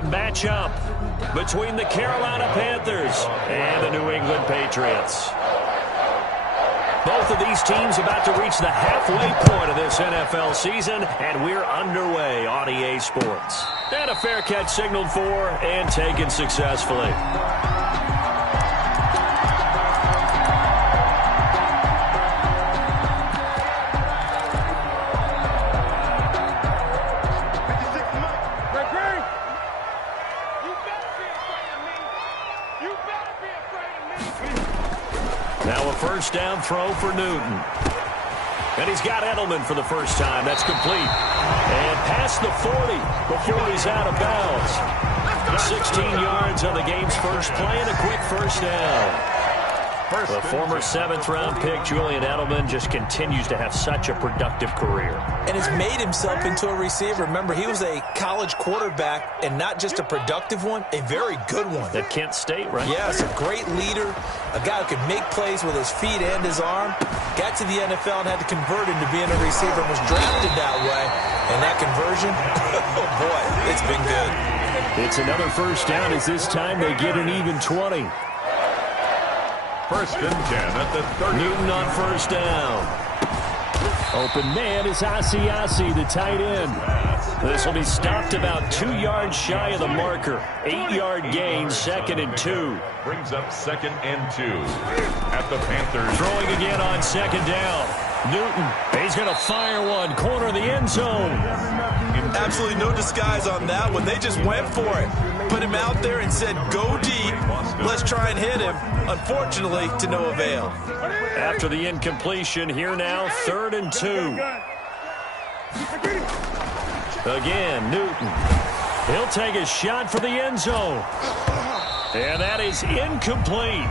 a matchup between the Carolina Panthers and the New England Patriots. Both of these teams about to reach the halfway point of this NFL season, and we're underway on EA Sports. And a fair catch signaled for and taken successfully. Now a first down throw for Newton. And he's got Edelman for the first time. That's complete. And past the 40 before he's out of bounds. 16 yards on the game's first play and a quick first down. The former seventh-round pick, Julian Edelman, just continues to have such a productive career. And has made himself into a receiver. Remember, he was a college quarterback, and not just a productive one, a very good one. At Kent State, right? Yes, a great leader, a guy who could make plays with his feet and his arm. Got to the NFL and had to convert into being a receiver and was drafted that way. And that conversion, oh boy, it's been good. It's another first down as this time they get an even 20. First and 10 at the 30. Newton on first down. Open man is Asiasi, the tight end. This will be stopped about 2 yards shy of the marker. 8-yard gain, 2nd and 2. Brings up 2nd and 2 at the Panthers. Throwing again on 2nd down. Newton, he's going to fire one, corner of the end zone. Absolutely no disguise on that one. They just went for it. Put him out there and said, go deep. Let's try and hit him. Unfortunately, to no avail. After the incompletion, here now, 3rd and 2. Again, Newton. He'll take a shot for the end zone. And that is incomplete.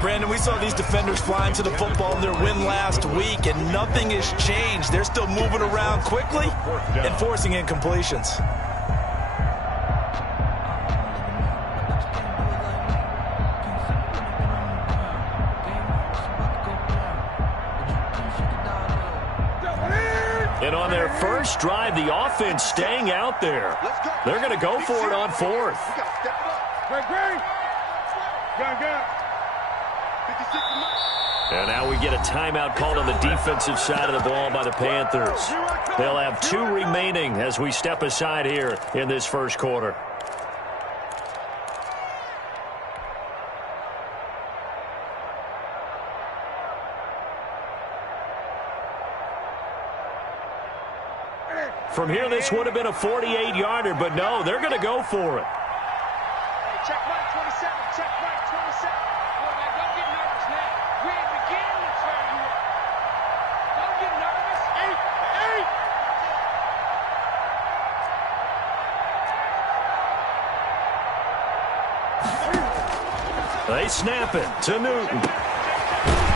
Brandon, we saw these defenders flying to the football in their win last week, and nothing has changed. They're still moving around quickly and forcing incompletions. And on their first drive, the offense staying out there. They're going to go for it on 4th. And now we get a timeout called on the defensive side of the ball by the Panthers. They'll have 2 remaining as we step aside here in this first quarter. From here, this would have been a 48-yarder, but no, they're going to go for it. Hey, check right 27, check right 27. Boy, now don't get nervous now. We ain't beginning to try you up. Don't get nervous. 8. They snap it to Newton.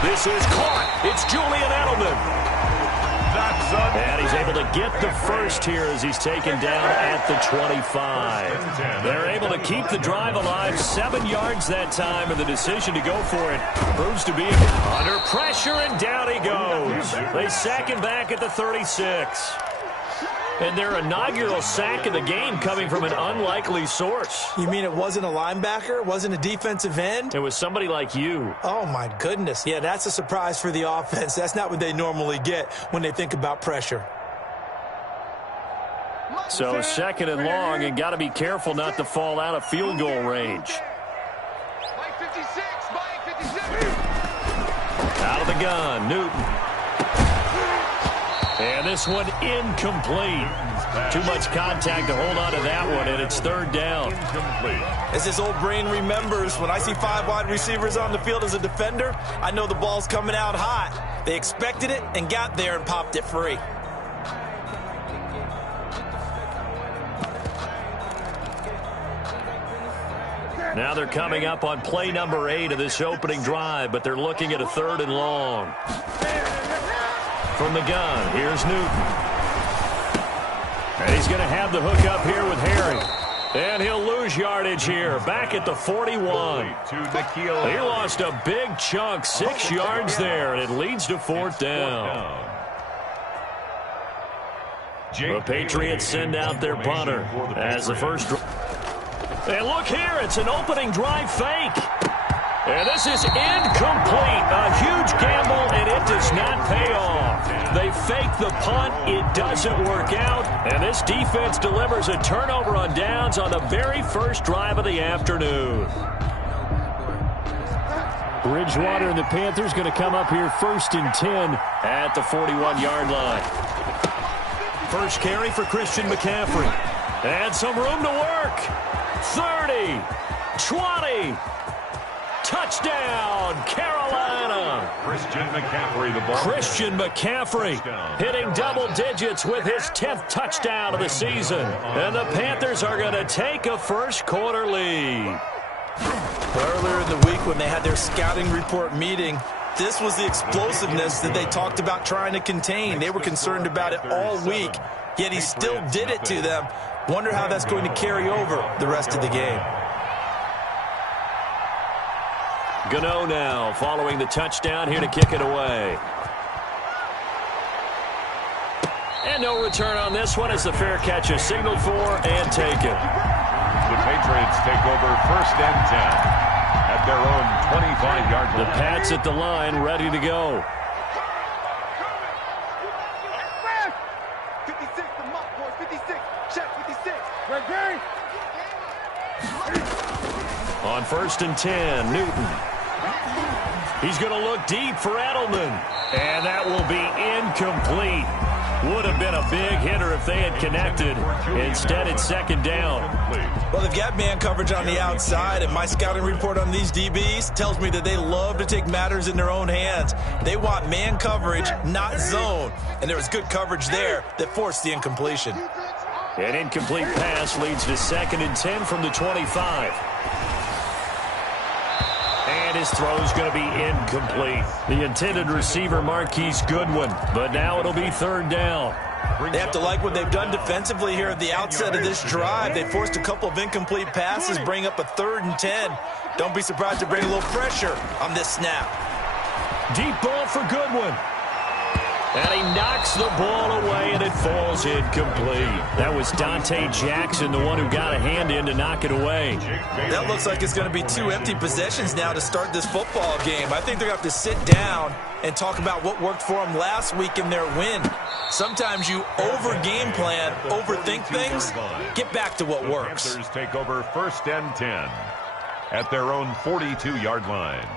This is caught. It's Julian Edelman. And he's able to get the first here as he's taken down at the 25. They're able to keep the drive alive, 7 yards that time, and the decision to go for it proves to be under pressure, and down he goes. They sack him back at the 36. And their inaugural sack of the game coming from an unlikely source. You mean it wasn't a linebacker? It wasn't a defensive end? It was somebody like you. Oh, my goodness. Yeah, that's a surprise for the offense. That's not what they normally get when they think about pressure. So 2nd and long, and got to be careful not to fall out of field goal range. Mike 56, Mike 56. Out of the gun, Newton. And this one incomplete. Too much contact to hold on to that one, and it's 3rd down. As his old brain remembers, when I see 5 wide receivers on the field as a defender, I know the ball's coming out hot. They expected it and got there and popped it free. Now they're coming up on play number 8 of this opening drive, but they're looking at a 3rd and long. From the gun, here's Newton. And he's going to have the hook up here with Harry. And he'll lose yardage here, back at the 41. He lost a big chunk, 6 yards there, and it leads to 4th down. The Patriots send out their punter as the first. And look here, it's an opening drive fake. And this is incomplete. A huge gamble, and it does not pay off. They fake the punt. It doesn't work out. And this defense delivers a turnover on downs on the very first drive of the afternoon. Bridgewater and the Panthers going to come up here 1st and 10 at the 41-yard line. First carry for Christian McCaffrey. And some room to work. 30, 20. Touchdown, Carolina. Christian McCaffrey, the ball. Christian McCaffrey hitting double digits with his 10th touchdown of the season. And the Panthers are going to take a first-quarter lead. Earlier in the week when they had their scouting report meeting, this was the explosiveness that they talked about trying to contain. They were concerned about it all week, yet he still did it to them. Wonder how that's going to carry over the rest of the game. Gano now following the touchdown here to kick it away. And no return on this one as the fair catch is signaled for and taken. The Patriots take over 1st and 10 at their own 25-yard line. The Pats at the line ready to go. 56, the mock boys, 56. Check 56. Ready? On 1st and 10, Newton. He's going to look deep for Edelman. And that will be incomplete. Would have been a big hitter if they had connected. Instead, it's 2nd down. Well, they've got man coverage on the outside, and my scouting report on these DBs tells me that they love to take matters in their own hands. They want man coverage, not zone. And there was good coverage there that forced the incompletion. An incomplete pass leads to 2nd and 10 from the 25. And his throw's going to be incomplete. The intended receiver, Marquise Goodwin. But now it'll be 3rd down. They have to like what they've done defensively here at the outset of this drive. They forced a couple of incomplete passes, bring up a 3rd and 10. Don't be surprised to bring a little pressure on this snap. Deep ball for Goodwin. And he knocks the ball away, and it falls incomplete. That was Dante Jackson, the one who got a hand in to knock it away. That looks like it's going to be 2 empty possessions now to start this football game. I think they're going to have to sit down and talk about what worked for them last week in their win. Sometimes you over-game plan, overthink things. Get back to what works. Panthers take over 1st and 10 at their own 42-yard line.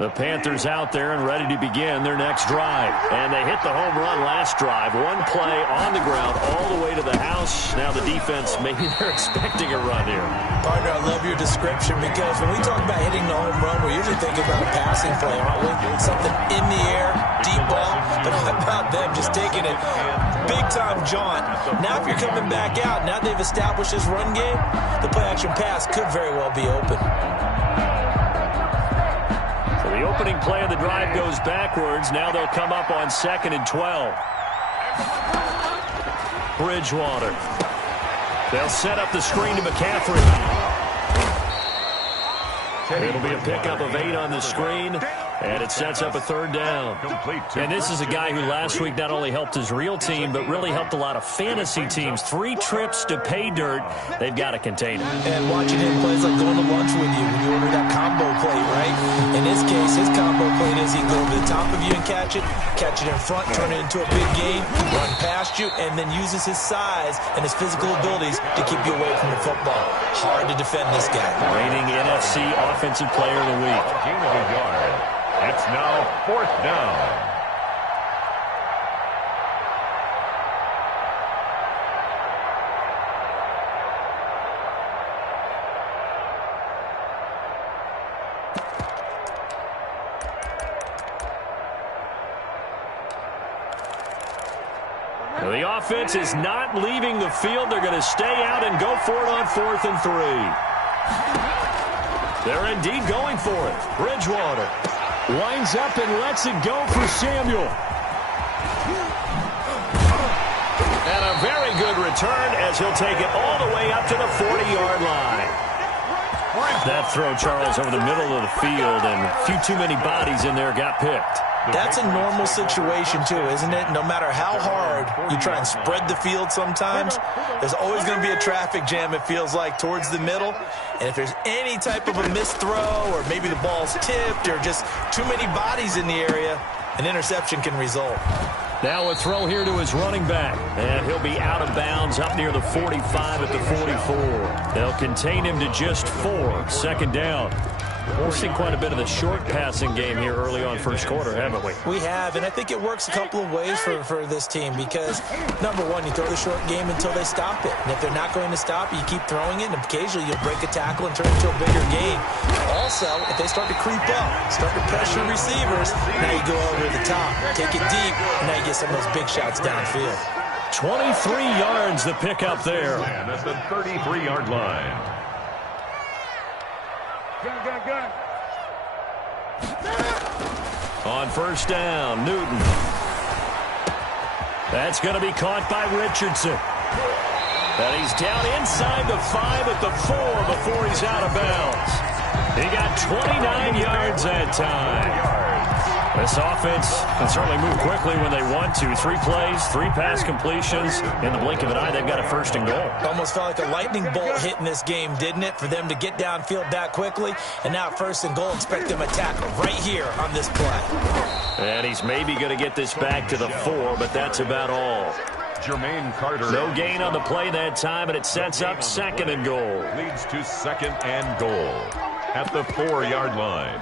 The Panthers out there and ready to begin their next drive. And they hit the home run last drive. One play on the ground all the way to the house. Now the defense, maybe they're expecting a run here. Partner, I love your description because when we talk about hitting the home run, we're usually thinking about a passing play, aren't we? Something in the air, deep ball. But how about them just taking it big-time jaunt? Now if you're coming back out, now they've established this run game, the play-action pass could very well be open. The opening play of the drive goes backwards. Now they'll come up on 2nd and 12. Bridgewater. They'll set up the screen to McCaffrey. It'll be a pickup of 8 on the screen, and it sets up a 3rd down. And this is a guy who last week not only helped his real team, but really helped a lot of fantasy teams. 3 trips to pay dirt. They've got to contain him. And watching him play is like going to lunch with you when you order that combo plate, right? In this case, his combo plate is he can go over the top of you and catch it in front, turn it into a big game, run past you, and then uses his size and his physical abilities to keep you away from the football. Hard to defend this guy. Reigning NFC Offensive Player of the Week. Gain of a yard. It's now 4th down. The offense is not leaving the field. They're going to stay out and go for it on 4th and 3. They're indeed going for it. Bridgewater winds up and lets it go for Samuel. And a very good return as he'll take it all the way up to the 40-yard line. That throw, Charles, over the middle of the field, and a few too many bodies in there got picked. That's a normal situation, too, isn't it? No matter how hard you try and spread the field sometimes, there's always going to be a traffic jam, it feels like, towards the middle. And if there's any type of a missed throw or maybe the ball's tipped or just too many bodies in the area, an interception can result. Now a throw here to his running back, and he'll be out of bounds up near the 45 at the 44. They'll contain him to just 4, second down. We've seen quite a bit of the short passing game here early on first quarter, haven't we? We have, and I think it works a couple of ways for this team because, number one, you throw the short game until they stop it. And if they're not going to stop it, you keep throwing it, and occasionally you'll break a tackle and turn it into a bigger gain. Also, if they start to creep up, start to pressure receivers, now you go over the top, take it deep, and now you get some of those big shots downfield. 23 yards the pickup there. And that's the 33-yard line. Gun. On first down, Newton. That's going to be caught by Richardson. And he's down inside the 5 at the 4 before he's out of bounds. He got 29 yards that time. This offense can certainly move quickly when they want to. 3 plays, 3 pass completions. In the blink of an eye, they've got a first and goal. Almost felt like a lightning bolt hit in this game, didn't it? For them to get downfield that quickly. And now first and goal, expect them to tackle right here on this play. And he's maybe going to get this back to the 4, but that's about all. Jermaine Carter. No gain on the play that time, and it sets up second and goal. Leads to second and goal at the 4-yard line.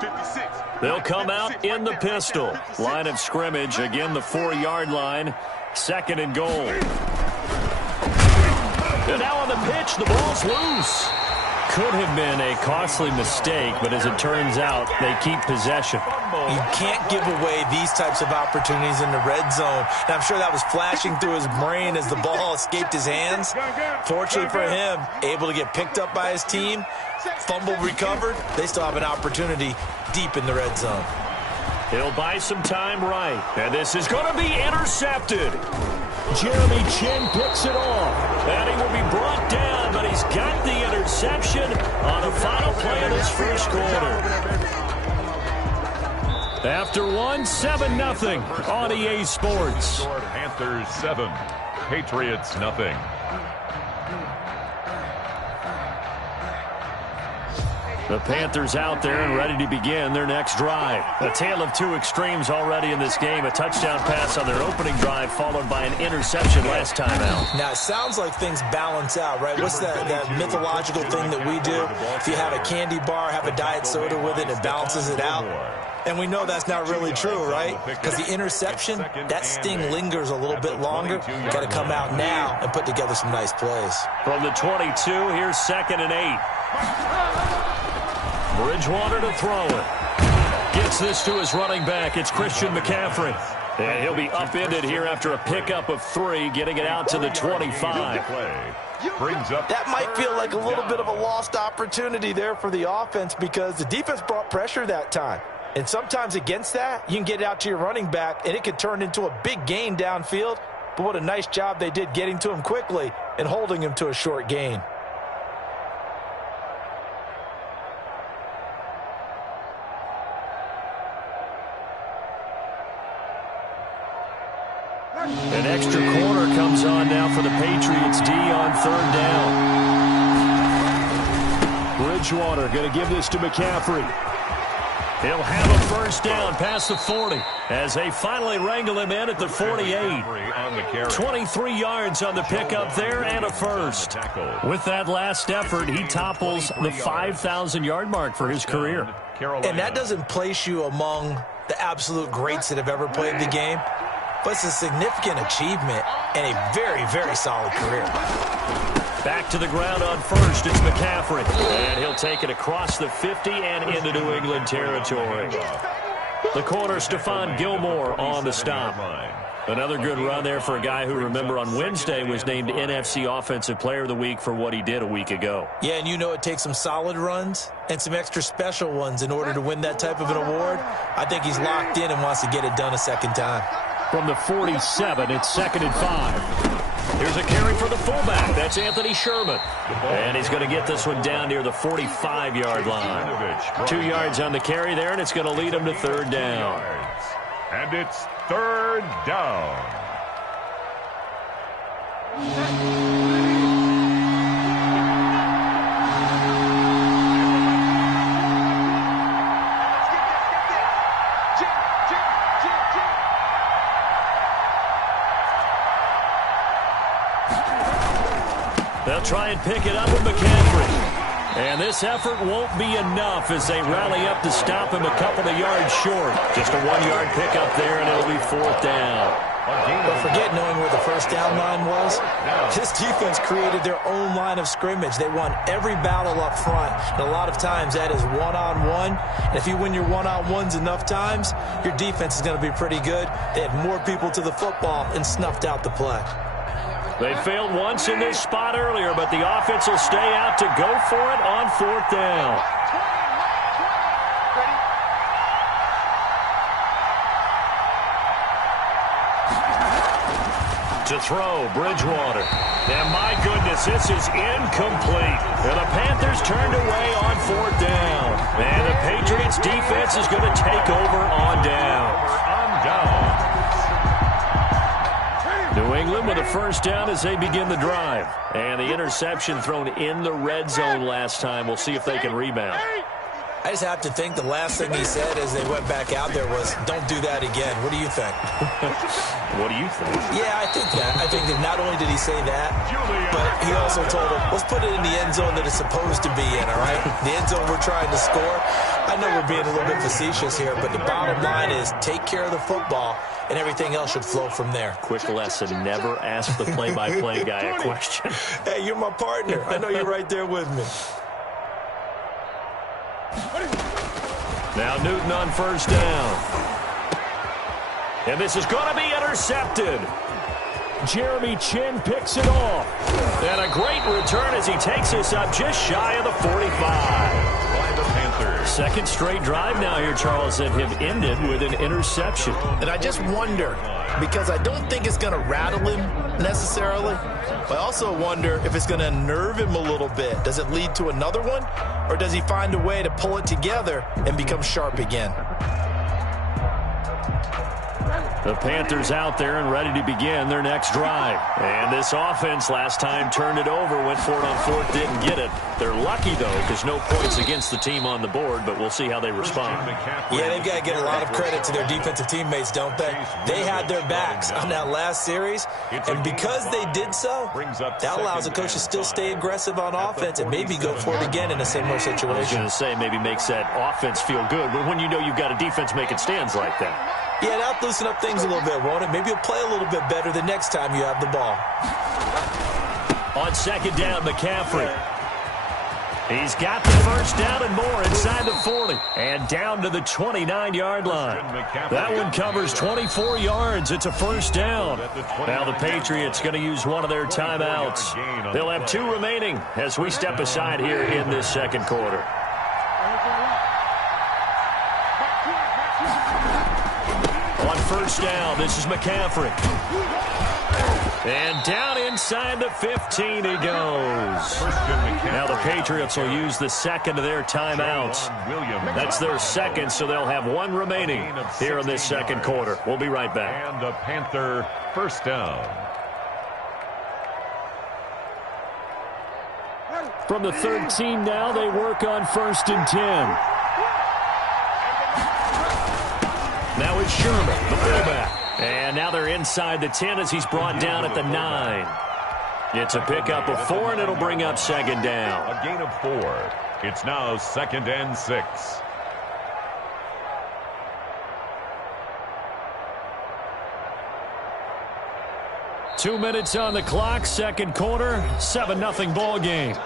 56. They'll come out in the pistol. Line of scrimmage, again the 4-yard line. Second and goal. And now on the pitch, the ball's loose. Could have been a costly mistake, but as it turns out, they keep possession. You can't give away these types of opportunities in the red zone. And I'm sure that was flashing through his brain as the ball escaped his hands. Fortunately for him, able to get picked up by his team, fumble recovered. They still have an opportunity deep in the red zone. He'll buy some time right. And this is going to be intercepted. Jeremy Chin picks it off. And he will be brought down, but he's got the interception on the final play of this first quarter. After 7-0 on EA Sports. Panthers 7, Patriots nothing. The Panthers out there and ready to begin their next drive. A tale of 2 extremes already in this game. A touchdown pass on their opening drive followed by an interception last time out. Now, it sounds like things balance out, right? What's that mythological thing that we do? If you have a candy bar, have a diet soda with it, it balances it out. And we know that's not really true, right? Because the interception, that sting lingers a little bit longer. Got to come out now and put together some nice plays. From the 22, here's second and 8. Bridgewater to throw it. Gets this to his running back. It's Christian McCaffrey. And he'll be upended here after a pickup of 3, getting it out to the 25. That might feel like a little bit of a lost opportunity there for the offense because the defense brought pressure that time. And sometimes against that, you can get it out to your running back, and it could turn into a big gain downfield. But what a nice job they did getting to him quickly and holding him to a short gain. An extra corner comes on now for the Patriots D on third down. Bridgewater going to give this to McCaffrey. He'll have a first down past the 40 as they finally wrangle him in at the 48. 23 yards on the pickup there and a first. With that last effort, he topples the 5,000-yard mark for his career. And that doesn't place you among the absolute greats that have ever played the game. But it's a significant achievement and a very, very solid career. Back to the ground on first, it's McCaffrey. And he'll take it across the 50 and into New England territory. The corner, Stephon Gilmore on the stop. Another good run there for a guy who, remember, on Wednesday was named NFC Offensive Player of the Week for what he did a week ago. Yeah, and you know it takes some solid runs and some extra special ones in order to win that type of an award. I think he's locked in and wants to get it done a second time. From the 47, it's second and 5. Here's a carry for the fullback. That's Anthony Sherman. And he's going to get this one down near the 45-yard line. 2 yards on the carry there, and it's going to lead him to third down. And it's third down. They'll try and pick it up with McCaffrey. And this effort won't be enough as they rally up to stop him a couple of yards short. Just a 1-yard pickup there, and it'll be fourth down. But forget knowing where the first down line was. This defense created their own line of scrimmage. They won every battle up front. And a lot of times that is one-on-one. And if you win your one-on-ones enough times, your defense is going to be pretty good. They had more people to the football and snuffed out the play. They failed once in this spot earlier, but the offense will stay out to go for it on fourth down. To throw, Bridgewater. And my goodness, this is incomplete. And the Panthers turned away on fourth down. And the Patriots defense is going to take over on down. New England with a first down as they begin the drive. And the interception thrown in the red zone last time. We'll see if they can rebound. I just have to think the last thing he said as they went back out there was, don't do that again. What do you think? What do you think? Yeah, I think that. I think that not only did he say that, but he also told him, let's put it in the end zone that it's supposed to be in, all right? The end zone we're trying to score. I know we're being a little bit facetious here, but the bottom line is take care of the football, and everything else should flow from there. Quick lesson, never ask the play-by-play guy a question. Hey, you're my partner. I know you're right there with me. Now Newton on first down. And this is going to be intercepted. Jeremy Chin picks it off. And a great return as he takes us up just shy of the 45. Second straight drive now here, Charles, that have ended with an interception. And I just wonder, because I don't think it's going to rattle him necessarily, but I also wonder if it's going to unnerve him a little bit. Does it lead to another one, or does he find a way to pull it together and become sharp again? The Panthers out there and ready to begin their next drive. And this offense last time turned it over, went for it on fourth, didn't get it. They're lucky, though, because no points against the team on the board, but we'll see how they respond. Yeah, they've got to get a lot of credit to their defensive teammates, don't they? They had their backs on that last series, and because they did so, that allows the coach to still stay aggressive on offense and maybe go for it again in a similar situation. I was going to say maybe makes that offense feel good, but when you know you've got a defense making stands like that. Yeah, that'll loosen up things a little bit, won't it? Maybe you'll play a little bit better the next time you have the ball. On second down, McCaffrey. He's got the first down and more inside the 40. And down to the 29-yard line. That one covers 24 yards. It's a first down. Now the Patriots going to use one of their timeouts. They'll have 2 remaining as we step aside here in this second quarter. On first down, this is McCaffrey. And down inside the 15 he goes. Now the Patriots will use the second of their timeouts. That's their second, so they'll have 1 remaining here in this second quarter. We'll be right back. And a Panther first down. From the 13 now, they work on first and 10. Now it's Sherman, the fullback. And now they're inside the 10 as he's brought down at the 9. It's a pickup of 4, and it'll bring up second down. A gain of 4. It's now second and 6. Two minutes on the clock, second quarter, 7-0 ball game.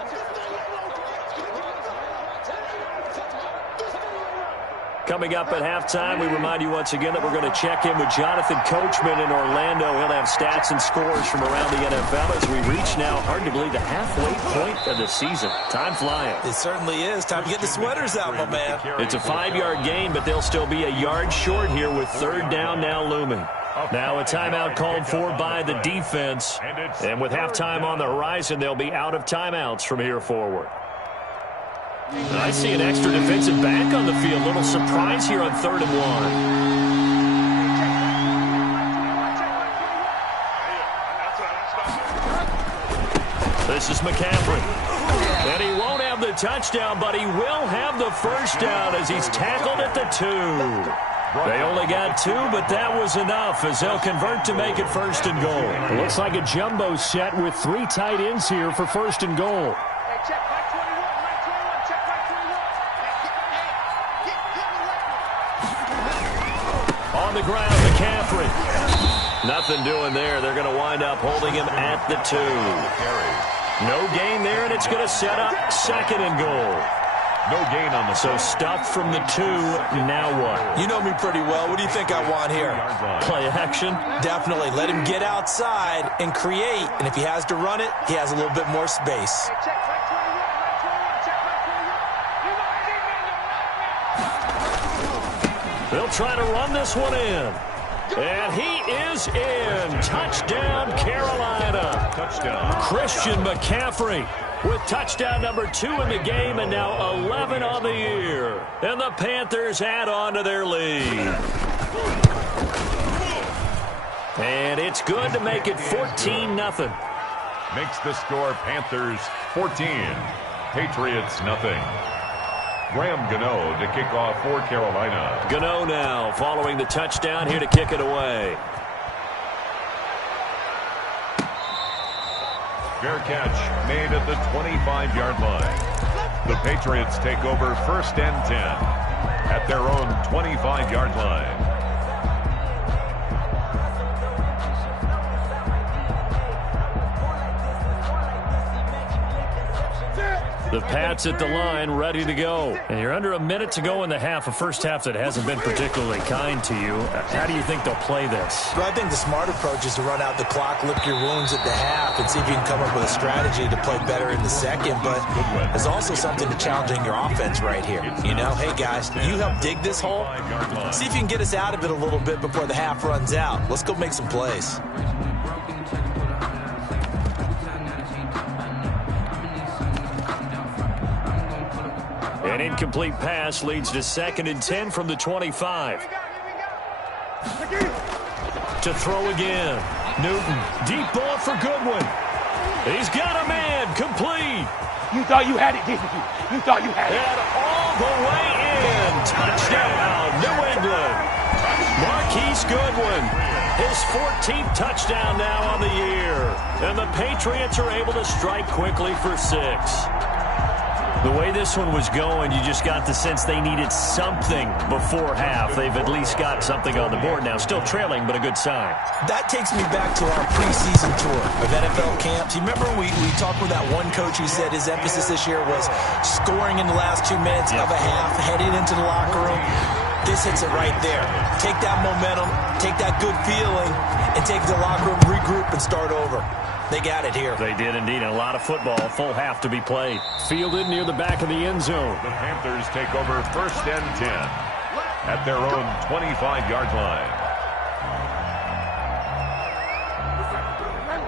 Coming up at halftime, we remind you once again that we're going to check in with Jonathan Coachman in Orlando. He'll have stats and scores from around the NFL as we reach now, hard to believe, the halfway point of the season. Time flying. It certainly is. Time to get the sweaters out, my man. It's a 5-yard gain, but they'll still be a yard short here with third down now looming. Now a timeout called for by the defense. And with halftime on the horizon, they'll be out of timeouts from here forward. I see an extra defensive back on the field. Little surprise here on 3rd and 1. This is McCaffrey. And he won't have the touchdown, but he will have the first down as he's tackled at the 2. They only got 2, but that was enough as they'll convert to make it 1st and goal. It looks like a jumbo set with 3 tight ends here for 1st and goal. On the ground, McCaffrey. Nothing doing there. They're going to wind up holding him at the 2. No gain there, and it's going to set up 2nd and goal. No gain on the So stuffed from the 2. Now what? You know me pretty well. What do you think I want here? Play action? Definitely. Let him get outside and create. And if he has to run it, he has a little bit more space. They'll try to run this one in. And he is in. Touchdown, Carolina. touchdown. Christian McCaffrey with touchdown number 2 in the game and now 11 on the year. And the Panthers add on to their lead. And it's good to make it 14-0. Makes the score Panthers 14, Patriots nothing. Graham Gano to kick off for Carolina. Gano now following the touchdown here to kick it away. Fair catch made at the 25-yard line. The Patriots take over 1st and 10 at their own 25-yard line. The Pats at the line, ready to go. And you're under a minute to go in the half, a first half that hasn't been particularly kind to you. How do you think they'll play this? Well, I think the smart approach is to run out the clock, lick your wounds at the half, and see if you can come up with a strategy to play better in the second. But there's also something to challenging your offense right here. You know, hey, guys, you help dig this hole. See if you can get us out of it a little bit before the half runs out. Let's go make some plays. An incomplete pass leads to 2nd and 10 from the 25. To throw again. Newton, deep ball for Goodwin. He's got a man, complete. You thought you had it, didn't you? You thought you had it. And all the way in. Touchdown, New England. Marquise Goodwin, his 14th touchdown now on the year. And the Patriots are able to strike quickly for 6. The way this one was going, you just got the sense they needed something before half. They've at least got something on the board now. Still trailing, but a good sign. That takes me back to our preseason tour of NFL camps. You remember we talked with that one coach who said his emphasis this year was scoring in the last 2 minutes of a half, heading into the locker room. This hits it right there. Take that momentum, take that good feeling, and take the locker room, regroup, and start over. They got it here. They did indeed. And a lot of football, full half to be played. Fielded near the back of the end zone. The Panthers take over 1st and 10 at their own 25-yard line.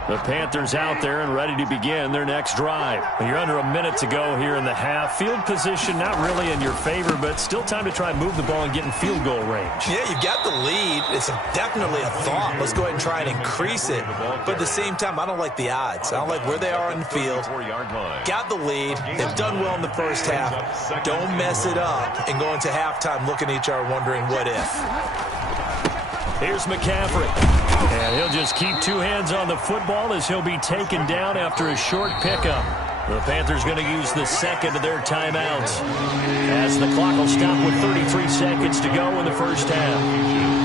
The Panthers out there and ready to begin their next drive. You're under a minute to go here in the half. Field position not really in your favor, but still time to try and move the ball and get in field goal range. Yeah, you've got the lead. It's definitely a thought. Let's go ahead and try and increase it. But at the same time, I don't like the odds. I don't like where they are on the field. Got the lead. They've done well in the first half. Don't mess it up and go into halftime looking at each other wondering what if. Here's McCaffrey. And he'll just keep 2 hands on the football as he'll be taken down after a short pickup. The Panthers going to use the 2nd of their timeouts as the clock will stop with 33 seconds to go in the first half.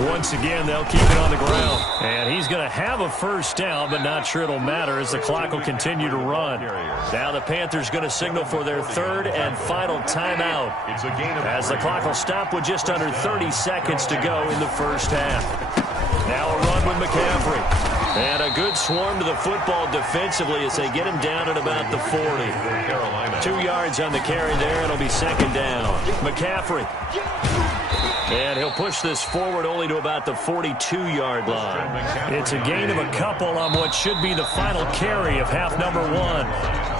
Once again, they'll keep it on the ground. And he's going to have a first down, but not sure it'll matter as the clock will continue to run. Now the Panthers going to signal for their 3rd and final timeout as the clock will stop with just under 30 seconds to go in the first half. Now a run with McCaffrey. And a good swarm to the football defensively as they get him down at about the 40. 2 yards on the carry there. It'll be second down. McCaffrey. And he'll push this forward only to about the 42-yard line. It's a gain of a couple on what should be the final carry of half number 1.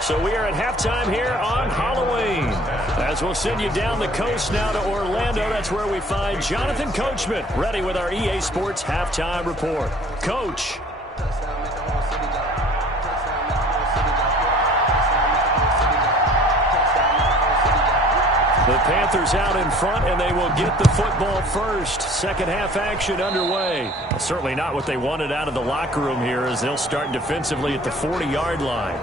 So we are at halftime here on Halloween. As we'll send you down the coast now to Orlando. That's where we find Jonathan Coachman ready with our EA Sports halftime report. Coach. The Panthers out in front, and they will get the football first. Second half action underway. Certainly not what they wanted out of the locker room here as they'll start defensively at the 40-yard line.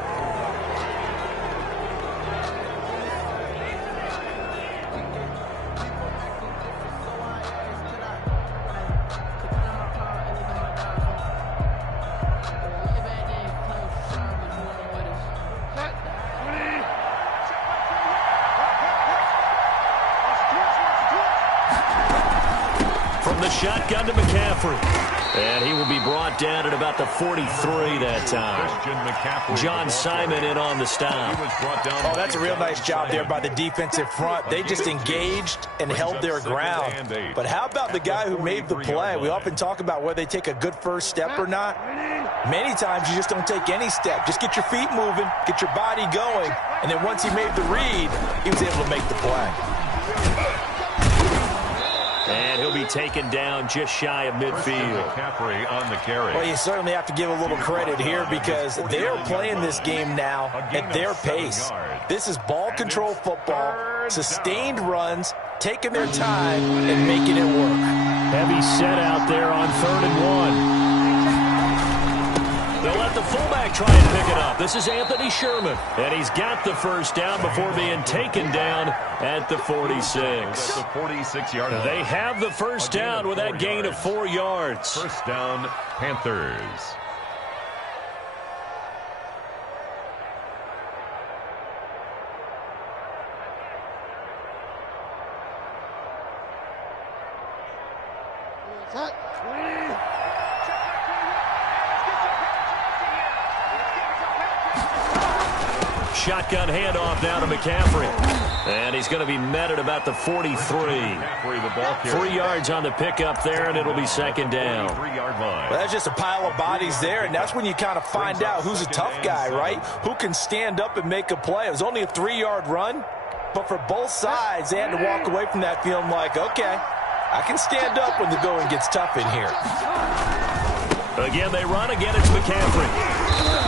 Shotgun to McCaffrey. And he will be brought down at about the 43 that time. John Simon in on the stop. Oh, that's a real nice job there by the defensive front. They just engaged and held their ground. But how about the guy who made the play? We often talk about whether they take a good first step or not. Many times you just don't take any step. Just get your feet moving, get your body going, and then once he made the read, he was able to make the play. And he'll be taken down just shy of midfield. McCaffrey on the carry. Well, you certainly have to give a little credit here because they're playing this game now at their pace. This is ball control football, sustained runs, taking their time and making it work. Heavy set out there on 3rd and 1. They'll let the fullback try and pick it up. This is Anthony Sherman. And he's got the first down before being taken down at the 46. The 46-yard line. They have the first down with that gain of 4 yards. First down, Panthers. Shotgun handoff now to McCaffrey. And he's going to be met at about the 43. 3 yards on the pickup there, and it'll be second down. Well, that's just a pile of bodies there, and that's when you kind of find out who's a tough guy, right? Who can stand up and make a play. It was only a 3-yard run, but for both sides, they had to walk away from that feeling like, okay, I can stand up when the going gets tough in here. Again, they run. Again, it's McCaffrey.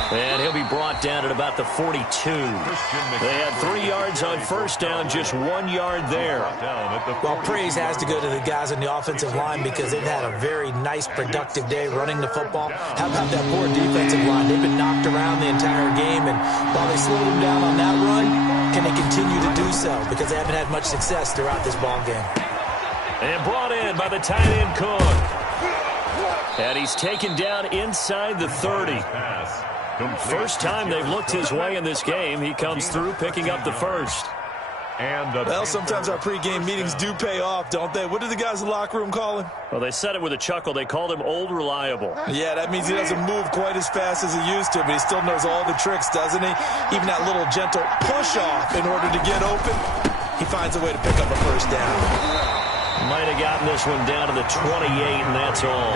And he'll be brought down at about the 42. They had 3 yards on first down, just 1 yard there. Well, praise has to go to the guys on the offensive line because they've had a very nice, productive day running the football. How about that poor defensive line? They've been knocked around the entire game, and while they slowed them down on that run, can they continue to do so? Because they haven't had much success throughout this ball game. And brought in by the tight end Cook. And he's taken down inside the 30. First time they've looked his way in this game. He comes through picking up the first. Well, sometimes our pregame meetings do pay off, don't they? What do the guys in the locker room call him? Well, they said it with a chuckle. They called him Old Reliable. Yeah, that means he doesn't move quite as fast as he used to, but he still knows all the tricks, doesn't he? Even that little gentle push-off in order to get open, he finds a way to pick up a first down. Might have gotten this one down to the 28, and that's all.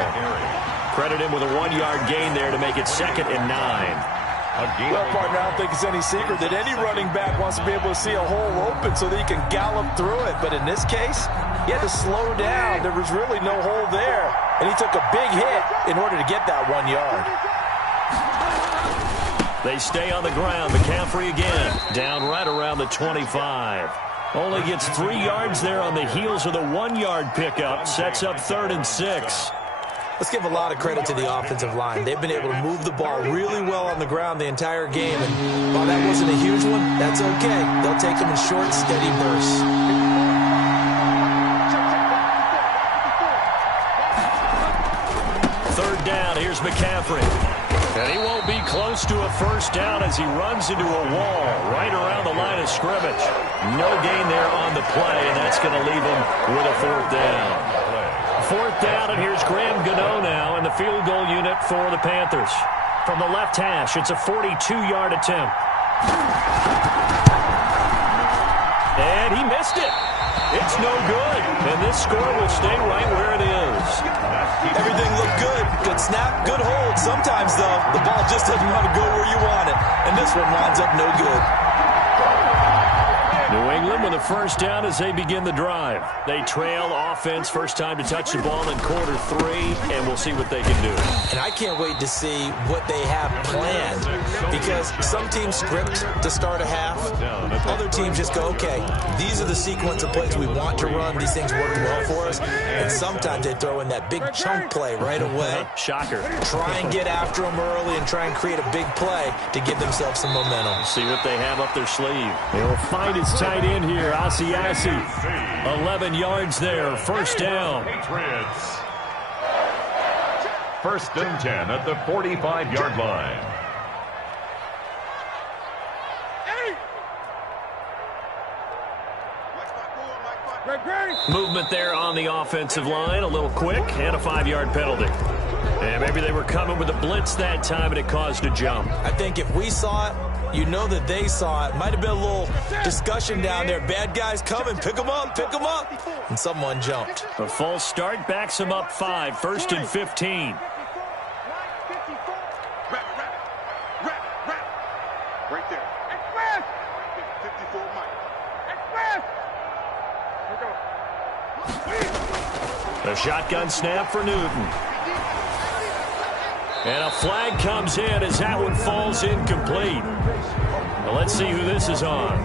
Credit him with a 1 yard gain there to make it 2nd and 9. Well, partner, I don't think it's any secret that any running back wants to be able to see a hole open so that he can gallop through it. But in this case, he had to slow down. There was really no hole there. And he took a big hit in order to get that 1 yard. They stay on the ground. McCaffrey again, down right around the 25. Only gets 3 yards there on the heels of the 1 yard pickup. Sets up 3rd and 6. Let's give a lot of credit to the offensive line. They've been able to move the ball really well on the ground the entire game. And while that wasn't a huge one, that's okay. They'll take them in short, steady bursts. Third down, here's McCaffrey. And he won't be close to a first down as he runs into a wall right around the line of scrimmage. No gain there on the play, and that's going to leave him with a 4th down. 4th down, and here's Graham Gano now in the field goal unit for the Panthers. From the left hash, it's a 42-yard attempt. And he missed it. It's no good. And this score will stay right where it is. Everything looked good. Good snap, good hold. Sometimes, though, the ball just doesn't want to go where you want it. And this one winds up no good. New England with a first down as they begin the drive. They trail offense, first time to touch the ball in quarter 3, and we'll see what they can do. And I can't wait to see what they have planned, because some teams script to start a half. Other teams just go, okay, these are the sequence of plays we want to run. These things work well for us. And sometimes they throw in that big chunk play right away. Shocker. Try and get after them early and try and create a big play to give themselves some momentum. See what they have up their sleeve. They'll find his tight end here, Asiasi. 11 yards there, first down. Patriots. First and 10 at the 45-yard line. Movement there on the offensive line, a little quick, and a 5-yard penalty. And maybe they were coming with a blitz that time, and it caused a jump. I think if we saw it, you know that they saw it. Might have been a little discussion down there. Bad guys coming, pick them up, and someone jumped. A false start backs him up 5, first and 15. Right there. Express! 54 Mike. Express! A shotgun snap for Newton. And a flag comes in as that one falls incomplete. Well, let's see who this is on.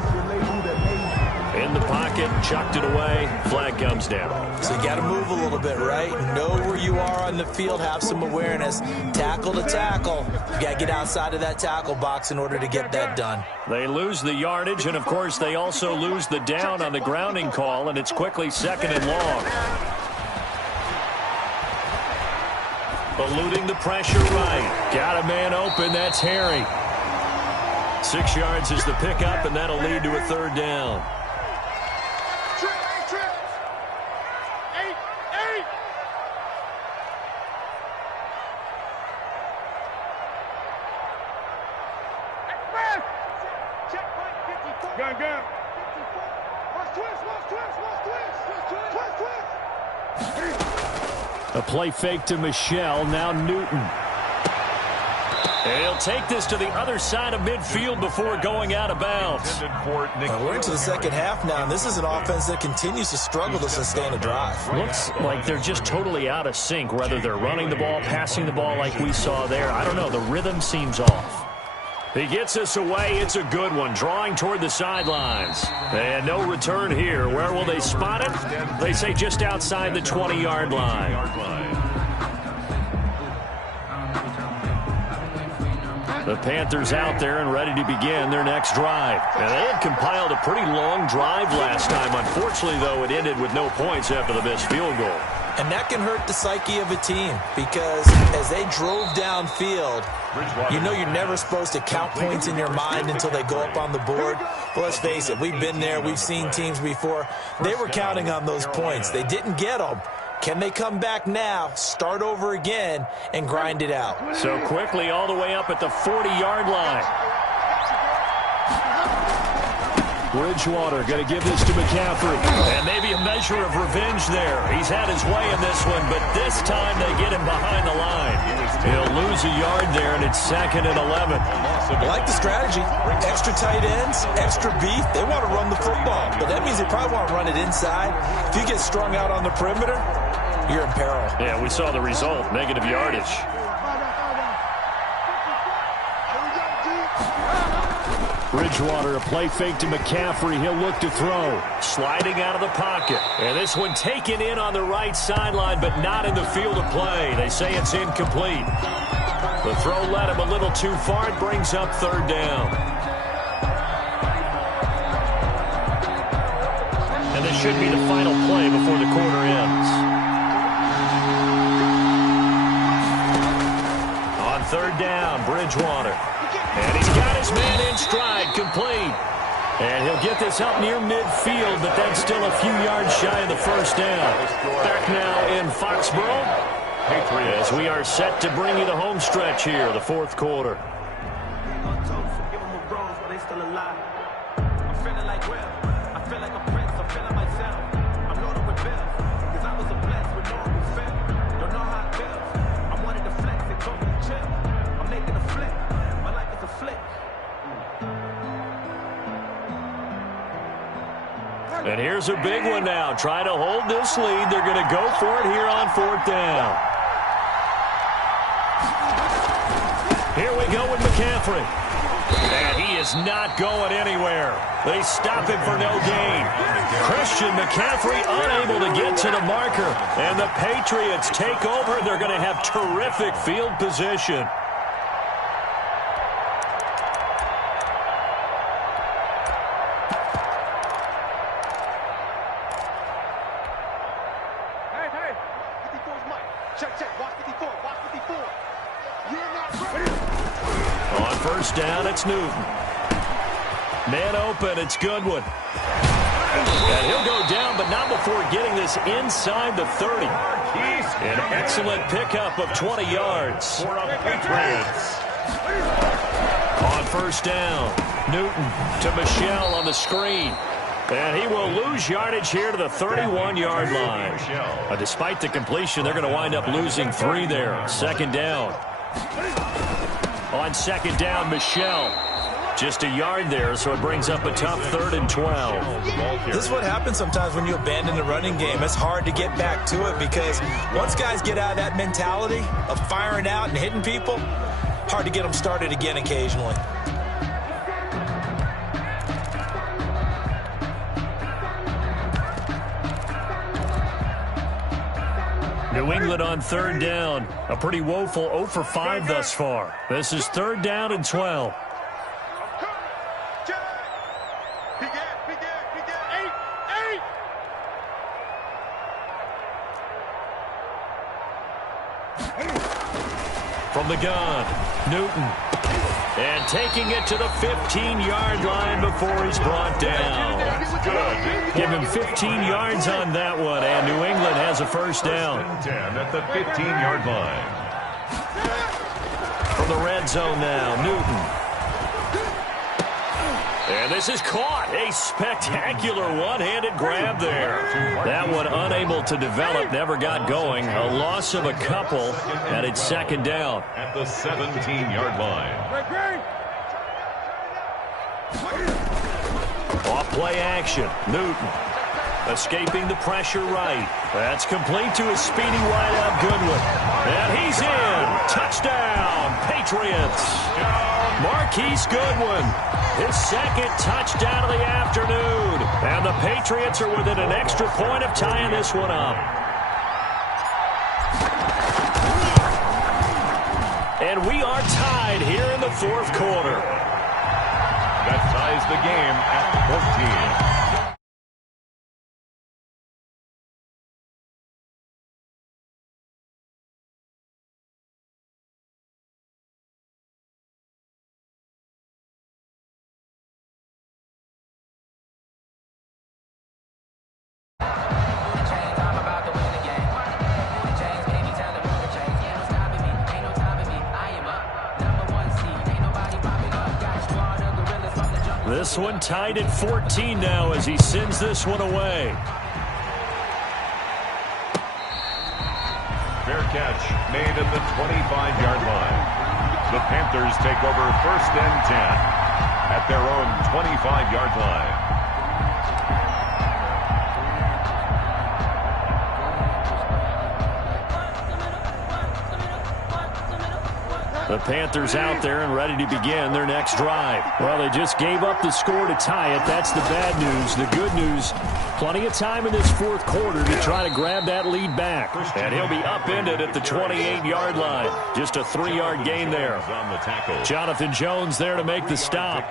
In the pocket, chucked it away, flag comes down. So you got to move a little bit, right? Know where you are on the field, have some awareness. Tackle to tackle. You got to get outside of that tackle box in order to get that done. They lose the yardage, and of course they also lose the down on the grounding call, and it's quickly 2nd and long. Eluding the pressure right. Got a man open, that's Harry. 6 yards is the pickup, and that'll lead to a 3rd down. A play fake to Michelle, now Newton. And he'll take this to the other side of midfield before going out of bounds. We're into the second half now, and this is an offense that continues to struggle to sustain a drive. Looks like they're just totally out of sync, whether they're running the ball, passing the ball like we saw there. I don't know, the rhythm seems off. He gets us away. It's a good one, drawing toward the sidelines. And no return here. Where will they spot it? They say just outside the 20-yard line. The Panthers out there and ready to begin their next drive. And they had compiled a pretty long drive last time. Unfortunately, though, it ended with no points after the missed field goal. And that can hurt the psyche of a team, because as they drove downfield, you know you're never supposed to count points in your mind until they go up on the board. But let's face it, we've been there. We've seen teams before. They were counting on those points. They didn't get them. Can they come back now, start over again, and grind it out? So quickly all the way up at the 40-yard line. Bridgewater going to give this to McCaffrey. And maybe a measure of revenge there. He's had his way in this one, but this time they get him behind the line. He'll lose a yard there, and it's 2nd and 11. I like the strategy. Extra tight ends, extra beef. They want to run the football, but that means they probably want to run it inside. If you get strung out on the perimeter, you're in peril. Yeah, we saw the result, negative yardage. Bridgewater, a play fake to McCaffrey. He'll look to throw. Sliding out of the pocket. And this one taken in on the right sideline, but not in the field of play. They say it's incomplete. The throw led him a little too far. It brings up 3rd down. And this should be the final play before the quarter ends. On 3rd down, Bridgewater. And he's got his man in stride, complete. And he'll get this up near midfield, but that's still a few yards shy of the first down. Back now in Foxborough as we are set to bring you the home stretch here, the fourth quarter. And here's a big one now. Trying to hold this lead. They're going to go for it here on fourth down. Here we go with McCaffrey. And he is not going anywhere. They stop him for no gain. Christian McCaffrey unable to get to the marker. And the Patriots take over. They're going to have terrific field position. Down, it's Newton. Man open, it's Goodwin. And he'll go down, but not before getting this inside the 30. An excellent pickup of 20 yards. On first down, Newton to Michel on the screen. And he will lose yardage here to the 31-yard line. Despite the completion, they're going to wind up losing 3 there. Second down. On second down, Michel. Just a yard there, so it brings up a tough 3rd and 12. This is what happens sometimes when you abandon the running game. It's hard to get back to it because once guys get out of that mentality of firing out and hitting people, hard to get them started again occasionally. New England on third down. A pretty woeful 0 for 5 thus far. This is 3rd down and 12. From the gun, Newton. And taking it to the 15-yard line before he's brought down. Give him 15 yards on that one, and New England has a first down. 10 at the 15-yard line. From the red zone now, Newton. And this is caught. A spectacular one-handed grab there. That one unable to develop, never got going. A loss of a couple, and it's second down. At the 17-yard line. Off play action, Newton. Escaping the pressure right. That's complete to his speedy wideout, Goodwin. And he's in. Touchdown, Patriots. Marquise Goodwin, his second touchdown of the afternoon. And the Patriots are within an extra point of tying this one up. And we are tied here in the fourth quarter. That ties the game at 14. This one tied at 14 now as he sends this one away. Fair catch made at the 25-yard line. The Panthers take over 1st and 10 at their own 25-yard line. The Panthers out there and ready to begin their next drive. Well, they just gave up the score to tie it. That's the bad news. The good news, plenty of time in this fourth quarter to try to grab that lead back. And he'll be upended at the 28-yard line. Just a 3-yard gain there. Jonathan Jones there to make the stop.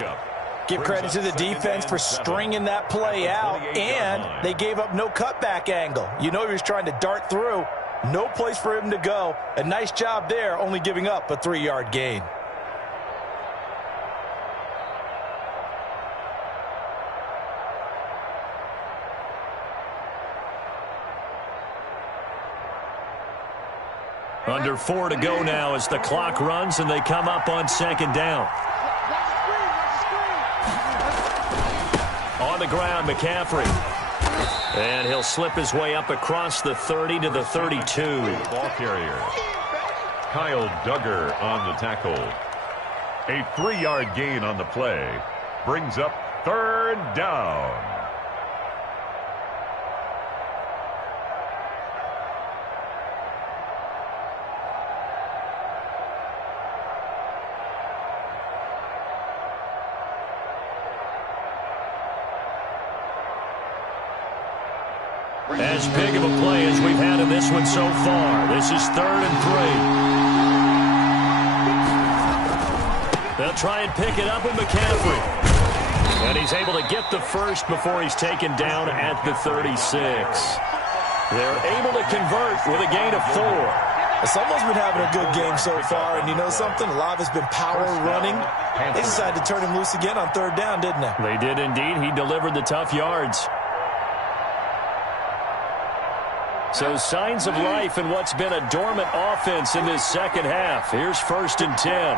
Give credit to the defense for stringing that play out, and they gave up no cutback angle. You know he was trying to dart through. No place for him to go. A nice job there, only giving up a 3-yard gain. Under 4 to go now as the clock runs and they come up on second down. On the ground, McCaffrey. And he'll slip his way up across the 30 to the 32. Ball carrier. Kyle Duggar on the tackle. A 3-yard gain on the play. Brings up third down. As big of a play as we've had in this one so far. This is 3rd and 3. They'll try and pick it up with McCaffrey. And he's able to get the first before he's taken down at the 36. They're able to convert with a gain of 4. Someone's been having a good game so far, and you know something? A lot of it's been power running. They decided to turn him loose again on 3rd down, didn't they? They did indeed. He delivered the tough yards. So signs of life in what's been a dormant offense in this second half. Here's 1st and 10.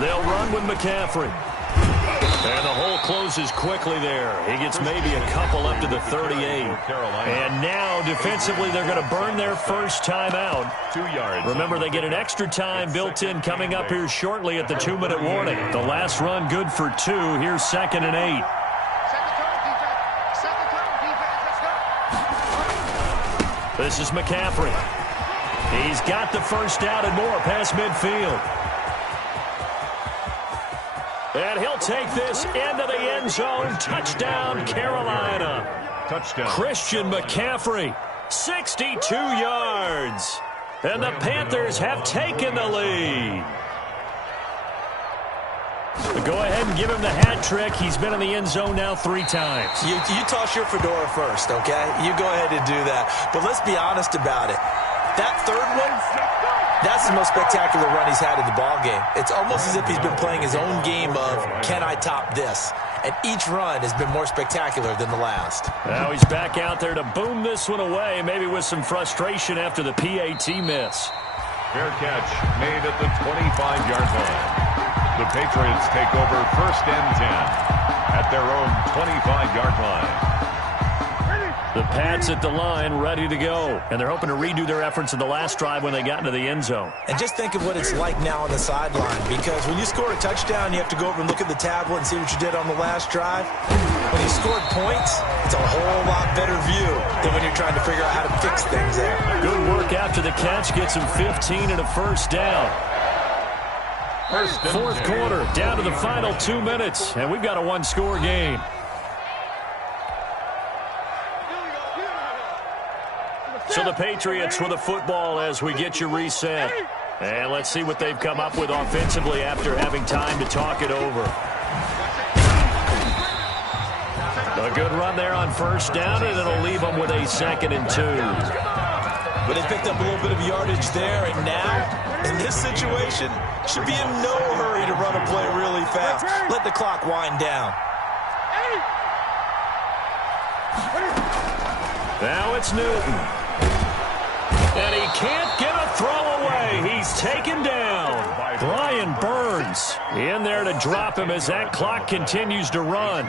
They'll run with McCaffrey. And the hole closes quickly there. He gets maybe a couple up to the 38. And now, defensively, they're going to burn their first time out. 2 yards. Remember, they get an extra time built in coming up here shortly at the 2-minute warning. The last run good for 2. Here's 2nd and 8. This is McCaffrey. He's got the first down and more past midfield. And he'll take this into the end zone. Touchdown, Carolina. Touchdown. Christian McCaffrey, 62 yards. And the Panthers have taken the lead. Go ahead and give him the hat trick. He's been in the end zone now 3 times. You toss your fedora first, okay? You go ahead and do that. But let's be honest about it. That 3rd one, that's the most spectacular run he's had in the ballgame. It's almost as if he's been playing his own game of, can I top this? And each run has been more spectacular than the last. Now he's back out there to boom this one away, maybe with some frustration after the PAT miss. Fair catch made at the 25-yard line. The Patriots take over 1st and 10 at their own 25-yard line. The Pats at the line, ready to go. And they're hoping to redo their efforts in the last drive when they got into the end zone. And just think of what it's like now on the sideline, because when you score a touchdown, you have to go over and look at the tablet and see what you did on the last drive. When you scored points, it's a whole lot better view than when you're trying to figure out how to fix things there. Good work after the catch. Gets him 15 and a first down. 4th quarter, down to the final 2 minutes, and we've got a 1-score game. So the Patriots with the football as we get you reset. And let's see what they've come up with offensively after having time to talk it over. A good run there on 1st down, and it'll leave them with a 2nd and 2. But they picked up a little bit of yardage there, and now, in this situation, should be in no hurry to run a play really fast. Let the clock wind down. Now it's Newton. And he can't get a throw away. He's taken down. Brian Burns in there to drop him as that clock continues to run.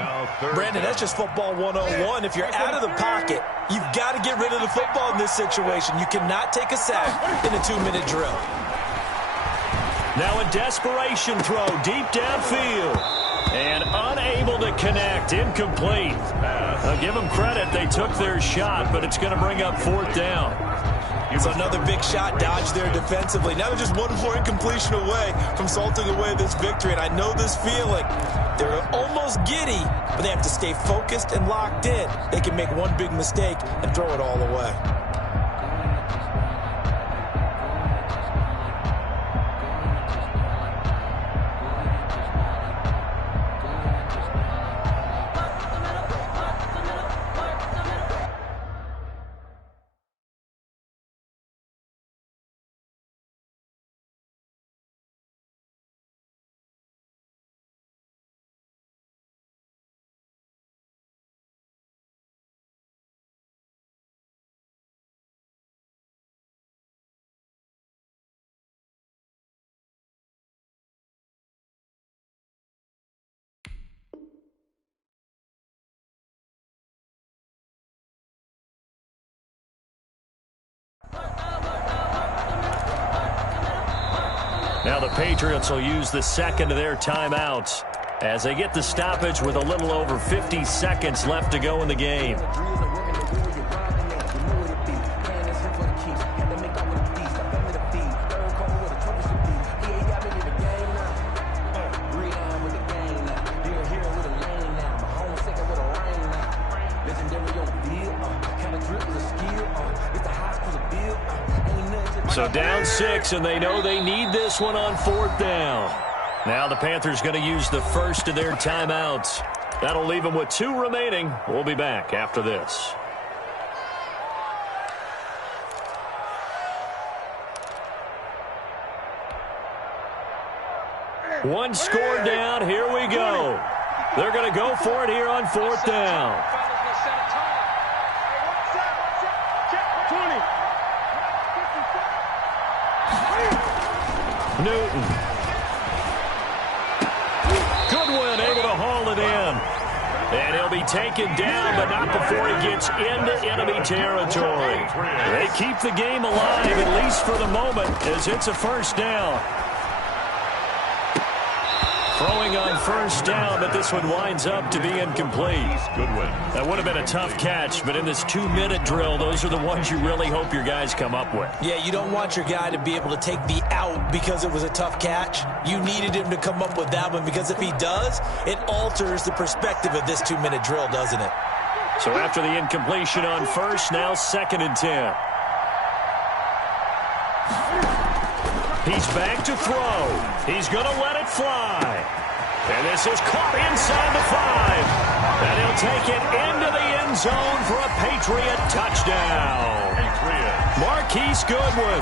Brandon, that's just football 101. If you're out of the pocket, you've got to get rid of the football in this situation. You cannot take a sack in a 2-minute drill. Now a desperation throw deep downfield. And unable to connect. Incomplete. I'll give them credit. They took their shot, but it's going to bring up 4th down. It's another big shot dodged there defensively. Now they're just one more incompletion away from salting away this victory. And I know this feeling. They're almost giddy, but they have to stay focused and locked in. They can make one big mistake and throw it all away. Now the Patriots will use the second of their timeouts as they get the stoppage with a little over 50 seconds left to go in the game. So down 6, and they know they need this one on 4th down. Now the Panthers going to use the first of their timeouts. That'll leave them with 2 remaining. We'll be back after this. One score down. Here we go. They're going to go for it here on 4th down. Newton. Goodwin able to haul it in. And he'll be taken down, but not before he gets into enemy territory. They keep the game alive, at least for the moment, as it's a first down. Throwing on first down, but this one winds up to be incomplete. Goodwin. That would have been a tough catch, but in this 2-minute drill, those are the ones you really hope your guys come up with. Yeah, you don't want your guy to be able to take the out because it was a tough catch. You needed him to come up with that one, because if he does, it alters the perspective of this 2-minute drill, doesn't it? So after the incompletion on first, now 2nd and 10. He's back to throw. He's going to let it fly. And this is caught inside the 5. And he'll take it into the end zone for a Patriot touchdown. Marquise Goodwin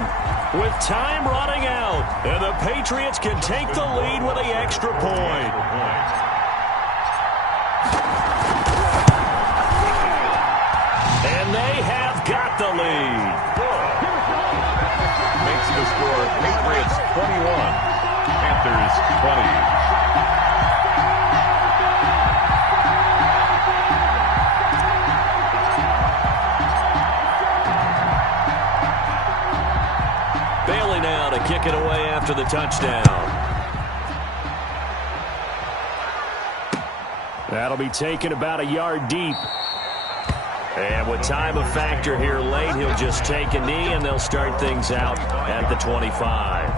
with time running out. And the Patriots can take the lead with the extra point. And they have got the lead. Makes the score Patriots 21, Panthers 20. Bailey now to kick it away after the touchdown. That'll be taken about a yard deep. And with time a factor here late, he'll just take a knee, and they'll start things out at the 25.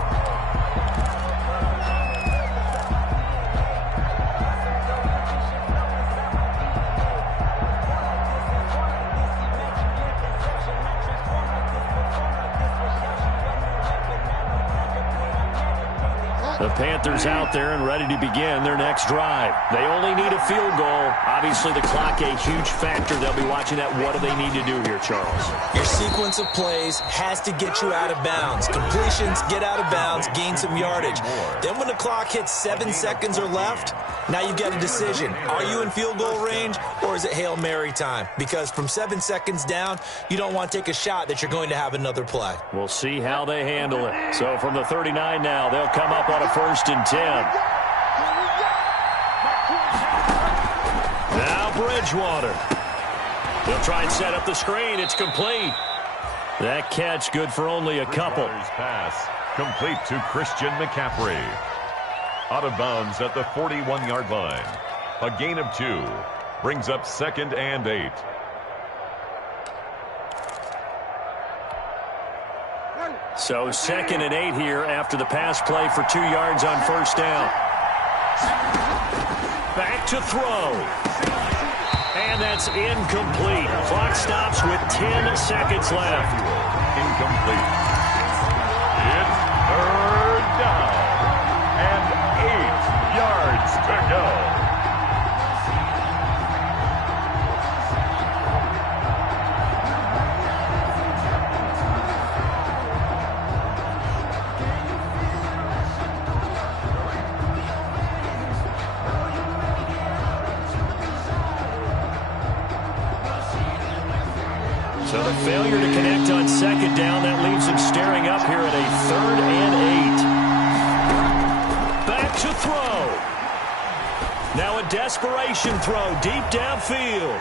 The Panthers out there and ready to begin their next drive. They only need a field goal. Obviously, the clock a huge factor. They'll be watching that. What do they need to do here, Charles? Your sequence of plays has to get you out of bounds. Completions, get out of bounds, gain some yardage. Then when the clock hits 7 seconds or left, now you've got a decision. Are you in field goal range, or is it Hail Mary time? Because from 7 seconds down, you don't want to take a shot that you're going to have another play. We'll see how they handle it. So from the 39 now, they'll come up on a 1st and 10. Now Bridgewater. He'll try and set up the screen. It's complete. That catch good for only a couple. Pass complete to Christian McCaffrey. Out of bounds at the 41-yard line. A gain of 2. Brings up 2nd and 8. So 2nd and 8 here after the pass play for 2 yards on first down. Back to throw. And that's incomplete. Clock stops with 10 seconds left. Incomplete. It's 3rd down. And 8 yards to go. So the failure to connect on 2nd down, that leaves them staring up here at a 3rd and 8. Back to throw. Now a desperation throw deep downfield.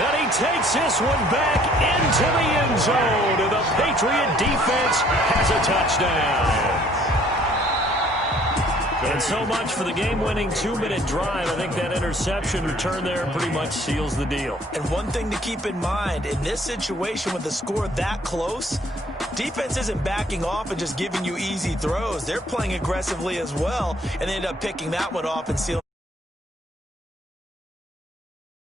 And he takes this one back into the end zone. And the Patriot defense has a touchdown. And so much for the game-winning 2-minute drive. I think that interception return there pretty much seals the deal. And one thing to keep in mind, in this situation with the score that close, defense isn't backing off and just giving you easy throws. They're playing aggressively as well, and they end up picking that one off and sealing